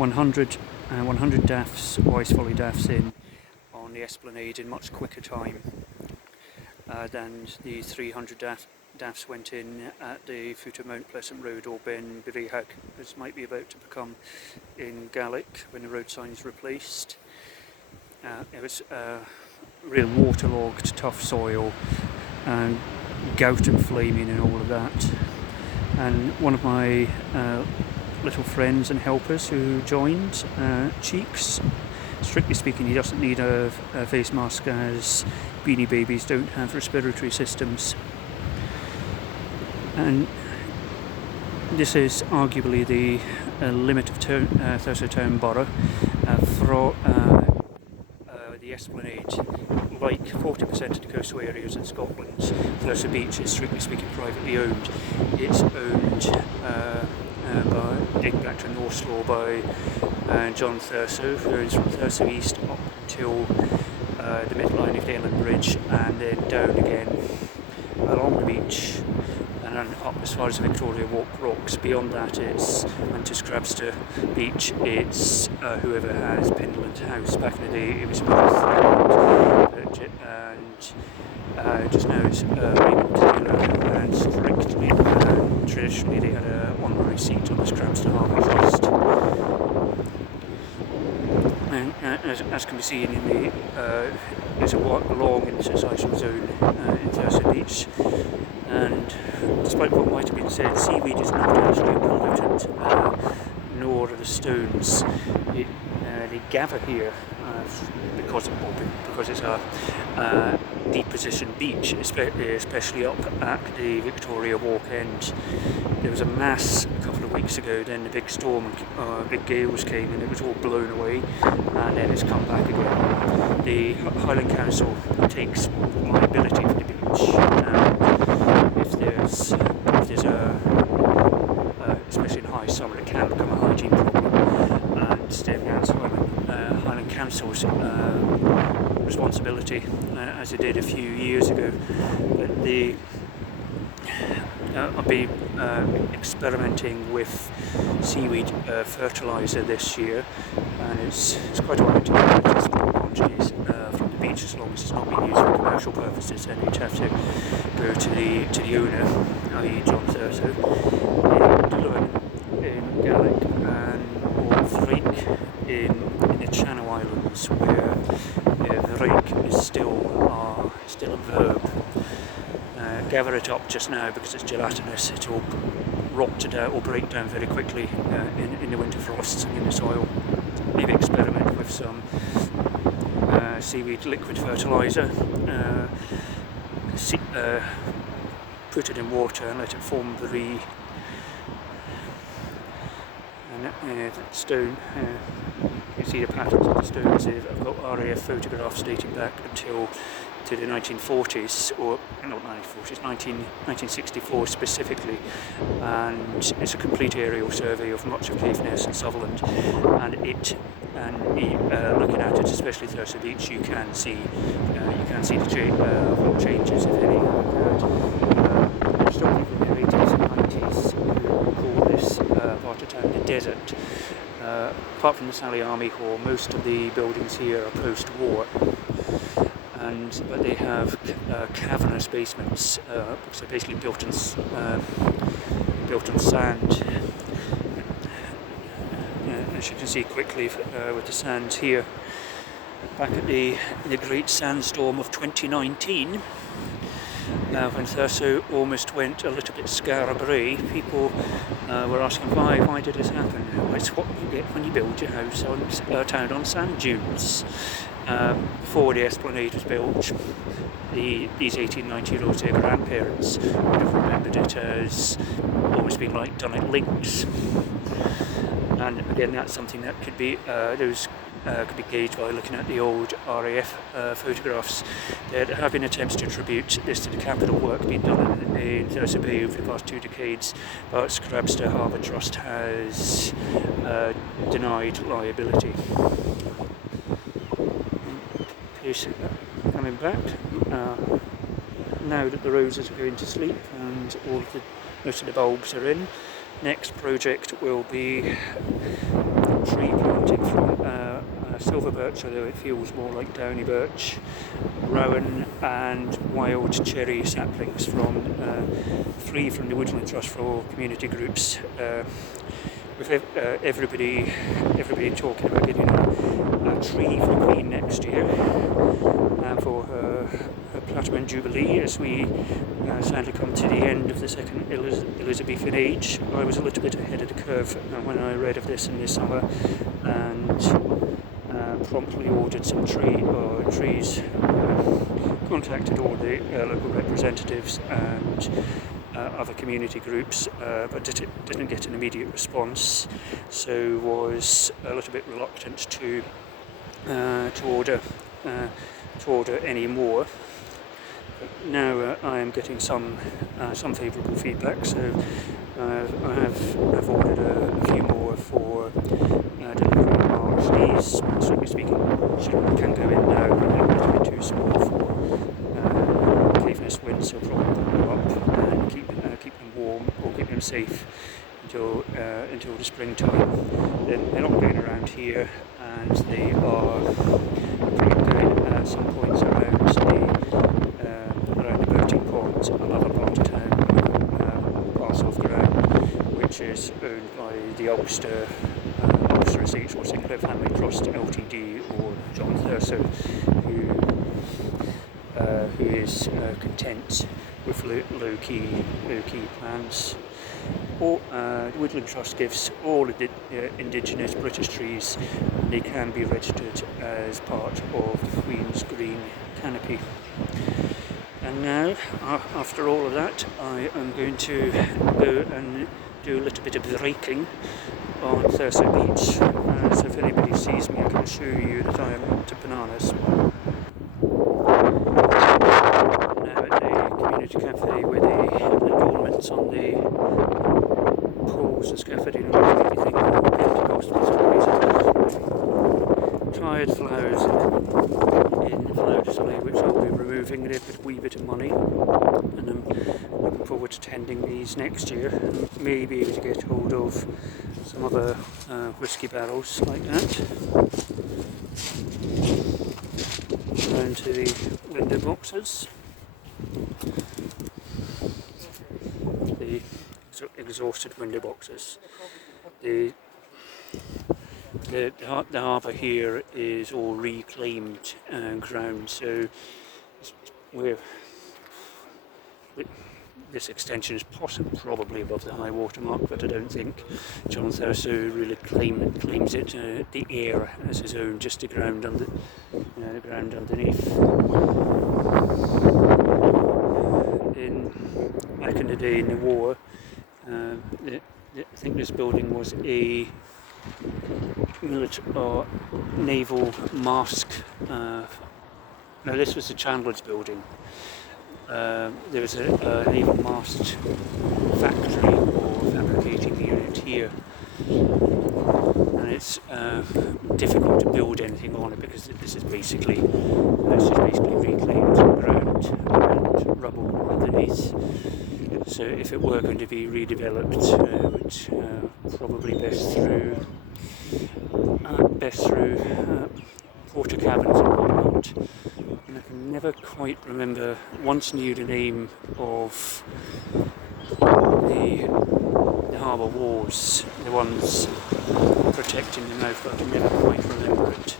100 daffs, or ice folly daffs in on the Esplanade in much quicker time than the 300 daffs went in at the foot of Mount Pleasant Road, or Ben Bivihag, as might be about to become in Gaelic when the road sign is replaced. It was real waterlogged, tough soil, and gout and flaming and all of that. And one of my little friends and helpers who joined, Cheeks, strictly speaking he doesn't need a face mask, as beanie babies don't have respiratory systems. And this is arguably the limit of Thurso Town Borough. The Esplanade, like 40% of the coastal areas in Scotland, Thurso Beach is strictly speaking privately owned. It's owned dating back to Norse law by John Thurso, who owns from Thurso East up till the midline of Dalen Bridge, and then down again along the beach and then up as far as the Victoria Walk Rocks. Beyond that it's Mantis Crabster Beach. It's whoever has Pendleton House. Back in the day it was and just now it's Raymond Taylor, and strictly traditionally they had a honorary seat on the Crabster Harbour Trust. And as can be seen in the there's a long interstitial zone in Thurso Beach, and despite what might have been said, seaweed is not actually a pollutant, nor are the stones. They gather here because it's a deep position beach, especially up at the Victoria Walk end. There was a mass a couple of weeks ago, then the big storm, big gales came and it was all blown away, and then it's come back again. The Highland Council takes liability for the beach. If there's especially in high summer, it can become a hygiene problem, and it's Highland Council's responsibility, as it did a few years ago. But I'll be experimenting with seaweed fertiliser this year, and it's quite alright to get small quantities from the beach, as long as it's not being used for commercial purposes. Then you'd have to go to the owner, i.e. John Thurso, in Bloomin in Gaelic, or vraicing in the Channel Islands, where vraicing is still a verb. Gather it up just now because it's gelatinous. It will rot to death or break down very quickly in the winter frosts and in the soil. Maybe experiment with some seaweed liquid fertiliser. Put it in water and let it form the stone. You see the patterns of the stones. I've got RAF photographs dating back to the 1940s, or not 1940s, 1964 specifically, and it's a complete aerial survey of much of Caithness and Sutherland, and looking at it, especially Thurso Beach, you can see what changes, if any, have occurred. There's still people in the 80s and 90s who call this part of town the desert. Apart from the Sally Army Hall, most of the buildings here are post-war, but they have cavernous basements, because they're basically built on sand. As you can see quickly with the sands here, back at the great sandstorm of 2019, when Thurso almost went a little bit Skara Brae, people were asking why did this happen? Well, it's what you get when you build your house on town on sand dunes. Before the Esplanade was built, these 18, 19-year-olds, their grandparents, would have remembered it as almost being like done at links. And again, that's something that could be could be gauged by looking at the old RAF photographs. There have been attempts to attribute this to the capital work being done in Thurso Bay over the past 2 decades, but Crabster Harbour Trust has denied liability. Coming back, now that the roses are going to sleep and most of the bulbs are in, next project will be tree silver birch, although it feels more like downy birch, rowan and wild cherry saplings from 3 from the Woodland Trust for community groups. With everybody talking about getting a tree for the Queen next year for her Platinum Jubilee, as we sadly come to the end of the second Elizabethan age. I was a little bit ahead of the curve when I read of this in the summer, and promptly ordered some trees, contacted all the local representatives and other community groups, but didn't get an immediate response, so was a little bit reluctant to order any more. But now I am getting some favourable feedback, so I've ordered a few more for delivery in March. These, strictly speaking, can go in now, but they're a little bit too small for Caithness wind, so I'll probably put them up and keep them warm or keep them safe until the springtime. They're not going around here, and they are going at some points around the boating pond, another part of town, parcel of ground which is owned by the Ulster Estates or Sinclair Family Trust Ltd, or John Thurso, who is content with low-key plans. The Woodland Trust gives all of the indigenous British trees, and they can be registered as part of the Queen's Green Canopy. And now, after all of that, I am going to go and do a little bit of vraicing on Thurso Beach. So if anybody sees me, I can assure you that I am not to bananas. Now at the community cafe, where the adornments on the poles and scaffolding and everything are Pentecostal stories. Triad flowers in the flower display, which I'll be removing a wee bit of money, and I'm looking forward to tending these next year, and maybe able to get hold of some other whisky barrels like that. Down to the window boxes, the exhausted window boxes. The harbour here is all reclaimed ground, so this extension is probably above the high water mark, but I don't think John Thurso really claims it. The air as his own, just the ground the ground underneath. Back in the day in the war, I think this building was a military or naval mast. No, this was the Chandler's building. There was a naval mast factory or fabricating unit here, and it's difficult to build anything on it because this is basically reclaimed ground and rubble underneath. So if it were going to be redeveloped, it would probably best through porter cabins and whatnot. And I can never quite remember. Once knew the name of the harbour walls, the ones protecting the mouth, but I can never quite remember it.